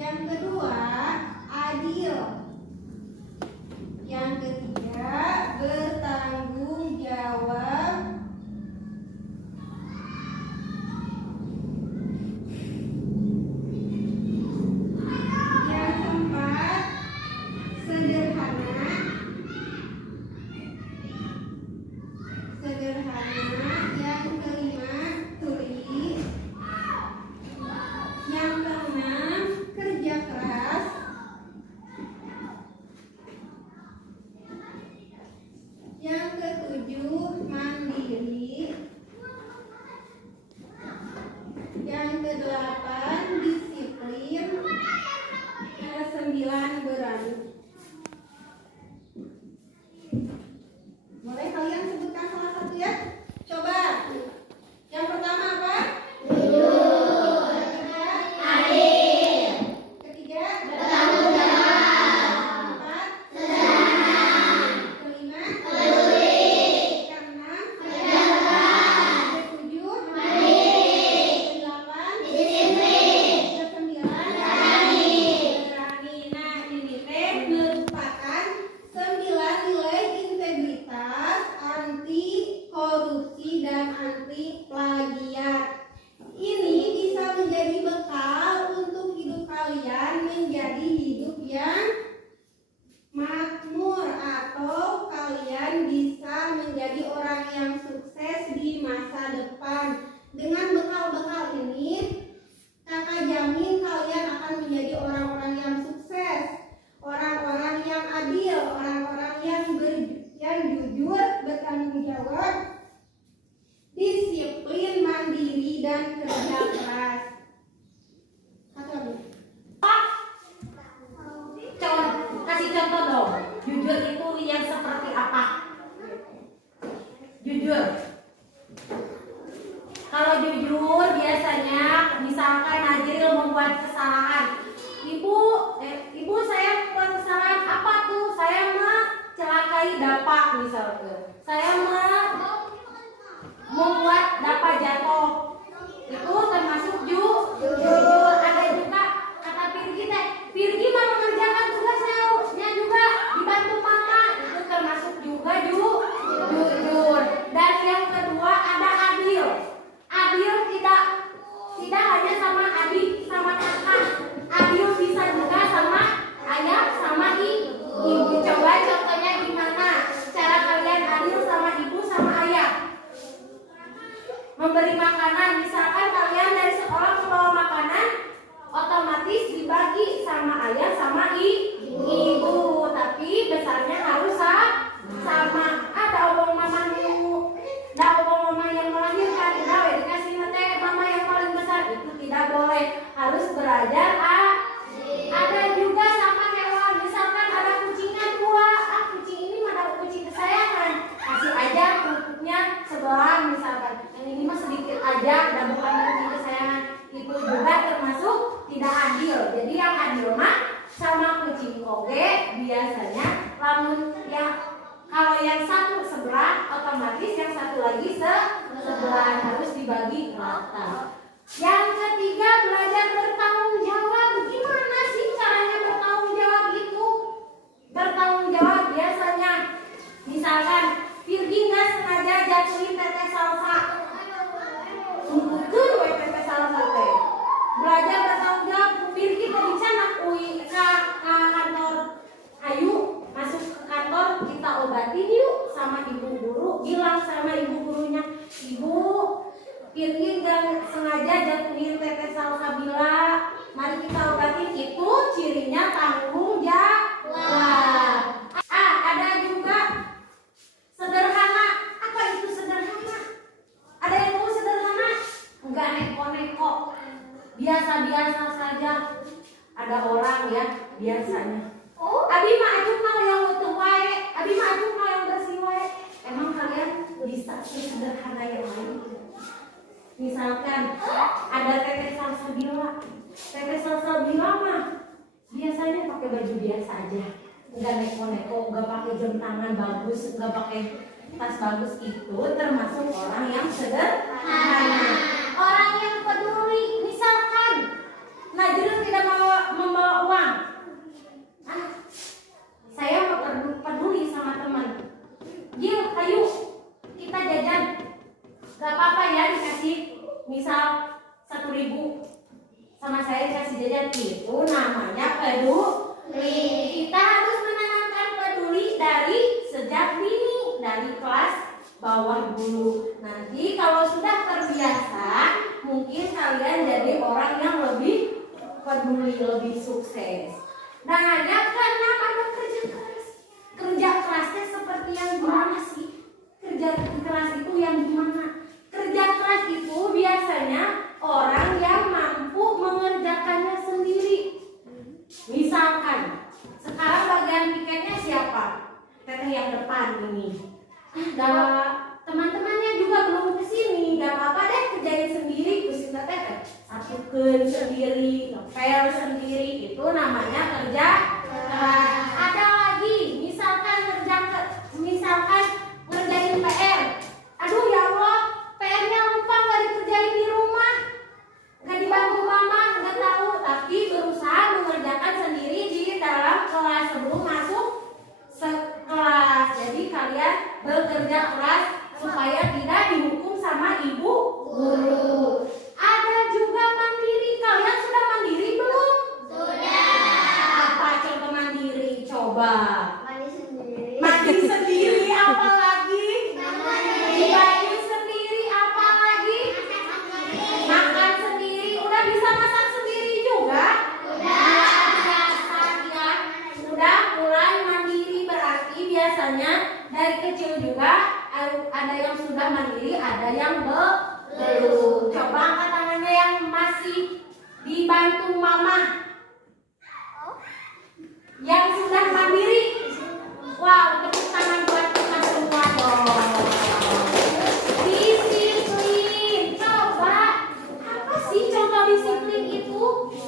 Yang kedua, adil. Yang ketiga, bertanggung jawab. Yang keempat, sederhana. Yang kelima, tuli. Yang keenam, kerja keras. Yang ketujuh, mandiri. Yang kedelapan, disiplin. Yang kesembilan, berani. Boleh kalian sebutkan salah satu ya? Coba. Yang pertama apa? Jujur. Yang kedua, adil. Ketiga, bertanggung jawab. Keempat, sederhana. Kelima, peduli. Keenam, kerja keras. Ketujuh, mandiri. Kedelapan, disiplin. Kesembilan, berani. Nah, ini teh merupakan 9 nilai integritas, anti korupsi dan anti plagiat. Ini bisa menjadi bekal untuk hidup kalian menjadi hidup yang makmur, atau kalian bisa menjadi orang yang sukses di masa depan. Dengan bekal-bekal ini, kakak jamin kalian akan menjadi orang-orang yang sukses, orang-orang yang adil, orang-orang yang jujur, bertanggung jawab, disiplin, mandiri, dan kerja keras. Kasih contoh dong. Jujur itu yang seperti apa? Jujur. Kalau jujur biasanya misalkan Najril membuat kesalahan. Ibu saya membuat kesalahan apa tuh? Saya mencelakai Dapa misalnya. Saya membuat Dapa jatuh. Itu termasuk jujur. Ada juga kata Pirgi mau mengerjakan tugasnya juga dibantu mama. Itu termasuk juga jujur. Dan yang kedua ada adil. Adil tidak hanya sama adik, sama kakak. Adil bisa juga sama ayah, sama ibu. Coba contohnya gimana cara kalian adil sama ibu, sama ayah? Memberi makanan, misalkan kalian dari sekolah membawa makanan, otomatis dibagi sama ayah sama ibu, tapi besarnya harus sama. Ada obong mama dulu, ada obong mama yang melahirkan, dikasih teh mama yang paling besar, itu tidak boleh, harus belajar. Ada juga sama hewan, misalkan ada kucingnya 2, kucing ini ada kucing kesayangan, kasih aja pupuknya sebelah misalkan, yang ini mah sedikit aja, dan bukan kucing kesayangan. Itu juga termasuk tidak adil. Jadi yang adil mah sama kucing oge biasanya, namun yang kalau yang satu sebelah, otomatis yang satu lagi sebelah, harus dibagi rata. Yang ketiga, belajar bertanggung jawab. Gimana sih caranya bertanggung jawab itu? Bertanggung jawab biasanya, misalkan Pirgi nggak sengaja jatuhin teteh salsa, tunggukeun we teteh salsa teh. Belajar bertanggung jawab. Pirgi tadi canak ke kantor, ayo masuk ke kantor, kita obatin yuk sama ibu guru. Bilang sama ibu gurunya, ibu, Pirgi nggak sengaja jatuhin teteh Salsabila, mari kita obatin. Itu cirinya tanggung jawab. Ada juga sederhana. Apa itu sederhana? Ada yang mau sederhana? Enggak neko-neko, biasa-biasa saja. Ada orang ya biasanya, abi mah ajuk mah yang utuh wae, abi mah ajuk mah yang bersih wae. Emang kalian bisa sederhana yang lain? Misalkan ada teteh Salsabila. Teteh Salsabila mah biasanya pakai baju biasa aja, nggak neko-neko, nggak pakai jam tangan bagus, nggak pakai tas bagus. Itu termasuk orang yang sederhana, orang yang peduli. Misalkan Najrul tidak membawa uang. Saya mau peduli sama teman. Gil, ayo kita jajan. Gak apa-apa ya dikasih misal 1.000, sama saya dikasih jajan. Itu namanya peduli. Kita harus menanamkan peduli dari sejak dini, dari kelas bawah dulu. Nanti kalau sudah terbiasa, mungkin kalian jadi orang yang lebih peduli, lebih sukses. Nah, hanya karena ada kerja keras. Kerja kerasnya seperti yang gimana sih? Kerja keras itu yang gimana? Kerja keras itu biasanya orang yang mampu mengerjakannya sendiri. Misalkan sekarang bagian piketnya siapa? Teteh yang depan ini. Teman-temannya juga belum kesini. Gak apa-apa deh, kerjain sendiri. Kusin teteh satukan sendiri, ngepel sendiri. Itu namanya kerja keras. Ada lagi, misalkan ngerjain PR. Aduh ya Allah, PR-nya lupa gak dikerjain di rumah, gak dibantu mama, gak tahu, tapi berusaha mengerjakan sendiri di dalam kelas sebelum masuk sekelas. Jadi kalian bekerja keras supaya tidak dihukum sama ibu guru. Ada juga mandiri. Kalian sudah mandiri belum? Sudah. Apa contoh mandiri? Coba. Mandi sendiri apa lagi? Baju sendiri apa lagi? Makan sendiri. Udah bisa masak sendiri juga? Udah. Biasa ya. Udah mulai mandiri, berarti biasanya dari kecil juga ada yang sudah mandiri, ada yang belum. Coba angkat tangannya yang masih dibantu mama. Yang sudah mandiri. Wow, tepuk tangan buat kita semua dong. Disiplin. Coba, apa sih contoh disiplin itu?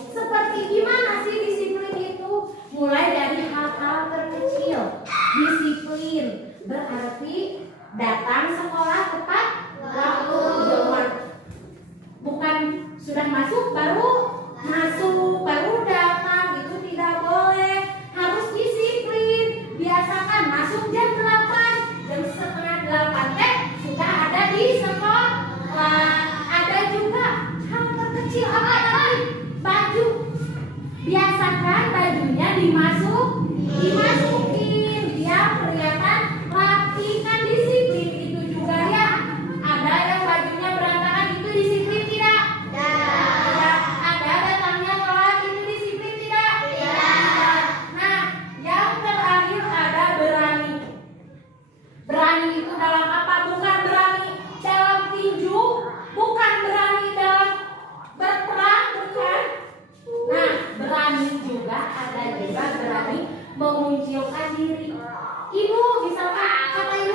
Seperti gimana sih disiplin itu? Mulai dari hal-hal terkecil. Disiplin berarti datang sekolah tepat waktu. Bukan sudah masuk baru datang, itu tidak boleh. Harus disiplin. Biasakan masuk jam 8, jam setengah 8 teh sudah ada di sekolah. Ada juga hal terkecil apa lagi? Baju. Biasakan bajunya dimasukin biar kelihatan rapi. Kan disiplin itu juga ya. Ada yang bajunya berantakan, itu disiplin tidak? Tidak. Ada datangnya telat, itu disiplin tidak? Tidak. Nah, yang terakhir ada berani. Berani itu dalam apa? Bukan berani dalam tinju, bukan berani dalam berperang, bukan. Nah, berani juga, ada juga berani memunculkan diri. Ibu, misalkan kata ibu,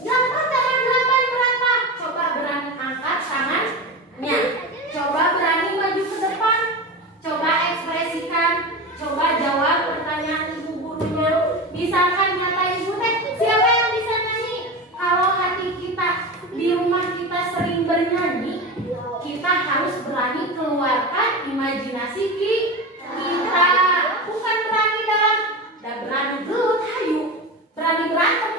8 tambah 8 berapa? Coba berani angkat tangannya. Coba berani maju ke depan. Coba ekspresikan. Coba jawab pertanyaan ibu gurunya. Misalkan kata ibu teh, siapa yang bisa nyanyi? Kalau hati kita di rumah kita sering bernyanyi, kita harus berani keluarkan imajinasi kita. Bukan berani dalam, dan berani gelut hayu, berani berantem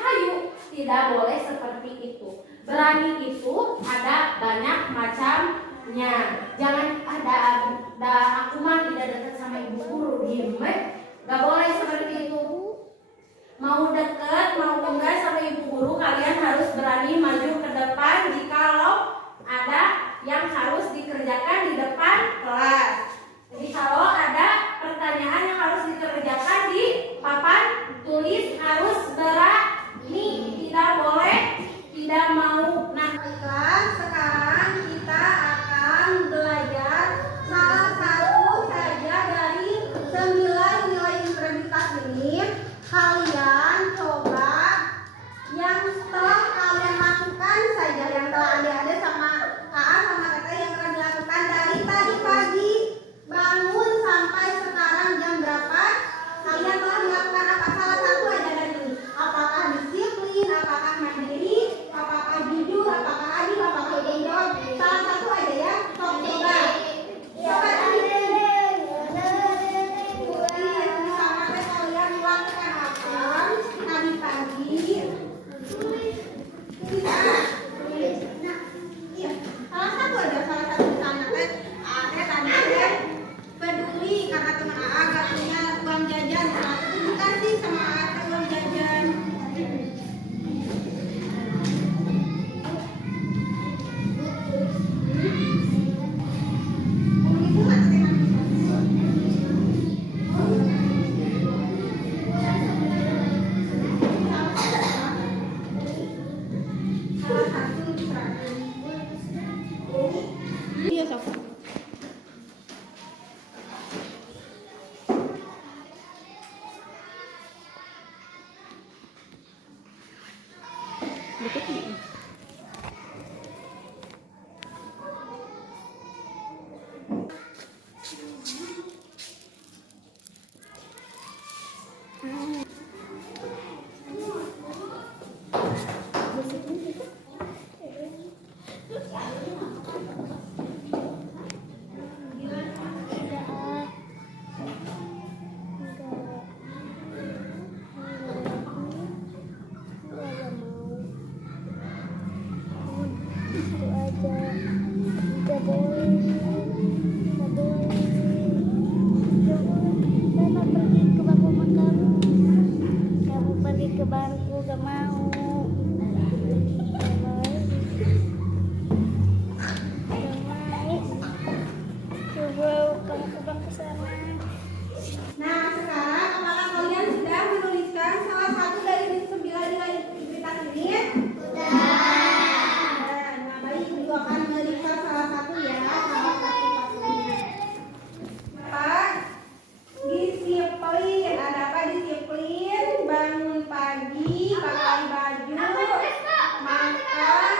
Ke bangku gak mau. Coba kamu ke bangku sana. Nah, sekarang apakah kalian sudah menuliskan salah satu dari 9 nilai integritas ini? Nah, baik, Ibu akan meriksa salah satu ya, salah satu satunya. Pak, disiplin. Ada apa disiplin? Bangun pagi, pakai baju, makan,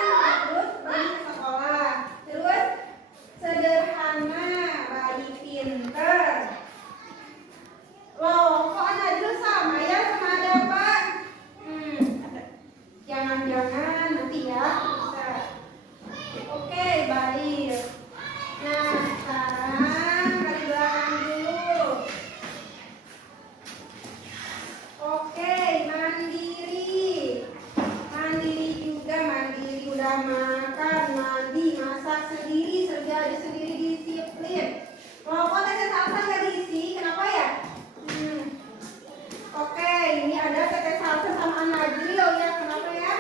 terus pergi sekolah. Terus sederhana, baik, pinter. Loh, kok anak dulu sama ya sama ada Pak? Jangan-jangan nanti ya. Bisa. Oke, baik. Nah, sekarang dari belakang dulu. Oke, mandiri. Mandiri juga, mandiri udah makan, mandi, masak sendiri, kerja sendiri, disiplin. Loh, kok tete salsa nggak diisi? Kenapa ya? Oke, ini ada tete salsa sama Najril ya, kenapa ya?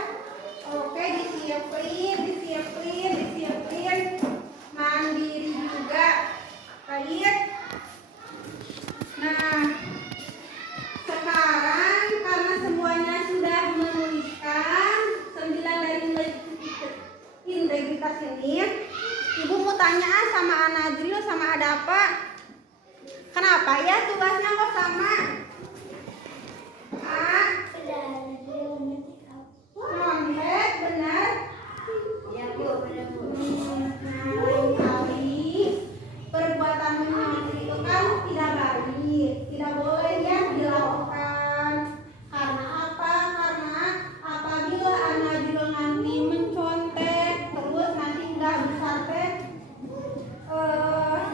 Oke, disiplin, disiplin, disiplin. Mandiri juga. Baik. Nah, sekarang karena semuanya sudah menuliskan 9 dari nilai integritas ini, Ibu mau tanya sama Najril sama ada apa? Kenapa ya tugasnya kok sama? Contek, benar? Ya Bu, benar Bu. Nah, lain kali perbuatan menyontek itu kan tidak baik, tidak boleh ya dilakukan. Karena apa? Karena apabila anak juga nanti mencontek, terus nanti udah besar teh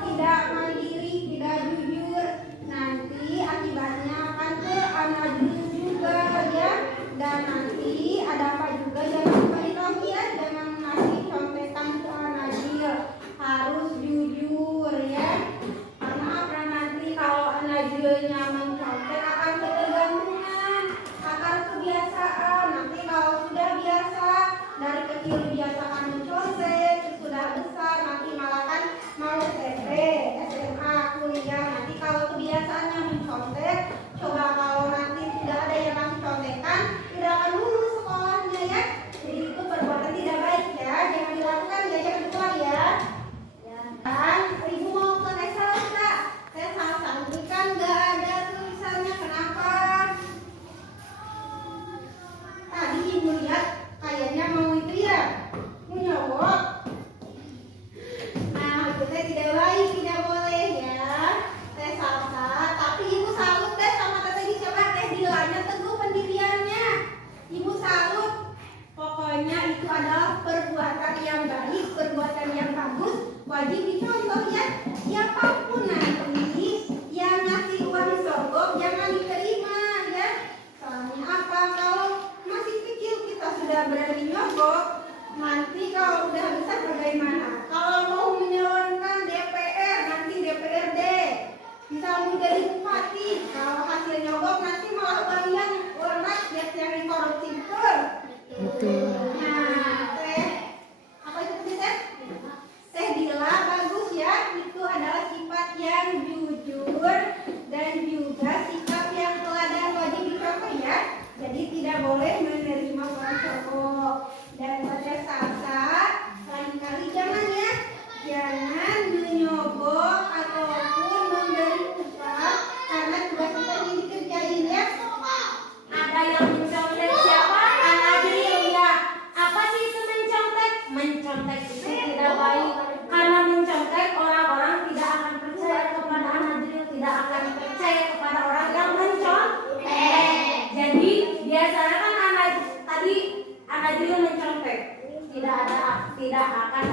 tidak mandiri, tidak jujur, nanti akibatnya akan ke anak juga ya. Dan nanti ada apa juga, jangan sekali lagi ya, jangan ngasih contekan ke anak dia, harus jujur ya. Karena nanti kalau anak dia mencontek akan ketergantungan, akan kebiasaan. Nanti kalau sudah biasa dari kecil dibiasakan mencontek, sudah besar nanti malah kan mau SMP, SMA, kuliah. Nanti kalau kebiasaannya mencontek, coba kalau nanti tidak ada yang ngasih contekan, tidak akan lulus sekolahnya ya. Jadi itu perbuatan tidak baik ya, jangan dilakukan ya, jangan diulang ya. Kan, Ibu mau ke tes salsa. Tes salsa ini kan nggak ada tulisannya, kenapa? Tadi Ibu lihat kayaknya mau itu ya, mau nyogok. Nah, itu teh tidak baik, tidak boleh ya. Tes salsa, tapi Ibu salut deh sama tadi siapa teh Dilanya teguh pendiriannya. Ibu salut. Pokoknya itu adalah perbuatan yang baik, perbuatan yang bagus, wajib dicontoh ya. Siapapun nanti yang ngasih uang disogok jangan diterima ya. Soalnya apa? Kalau masih kecil kita sudah berani nyogok, nanti kalau udah besar bagaimana? Kalau mau menyalonkan DPR, nanti DPRD, bisa menjadi bupati. Kalau hasil nyogok nanti malah kalian orang rakyat yang dikorupsi betul. Nah, teh apa itu teh? Teh Dila bagus ya. Itu adalah sifat yang jujur dan juga sikap yang teladan, wajib dicontoh ya. Jadi tidak boleh menerima uang sogok. Dan pada salsa lain kali jangan ya, jangan menyogok ataupun memberi upah karena tugas kita ini dikerjain ya. Ada yang mencontek siapa? Najril ya. kepada orang yang mencontek. Jadi biasanya kan anak tadi anak juga mencontek, tidak akan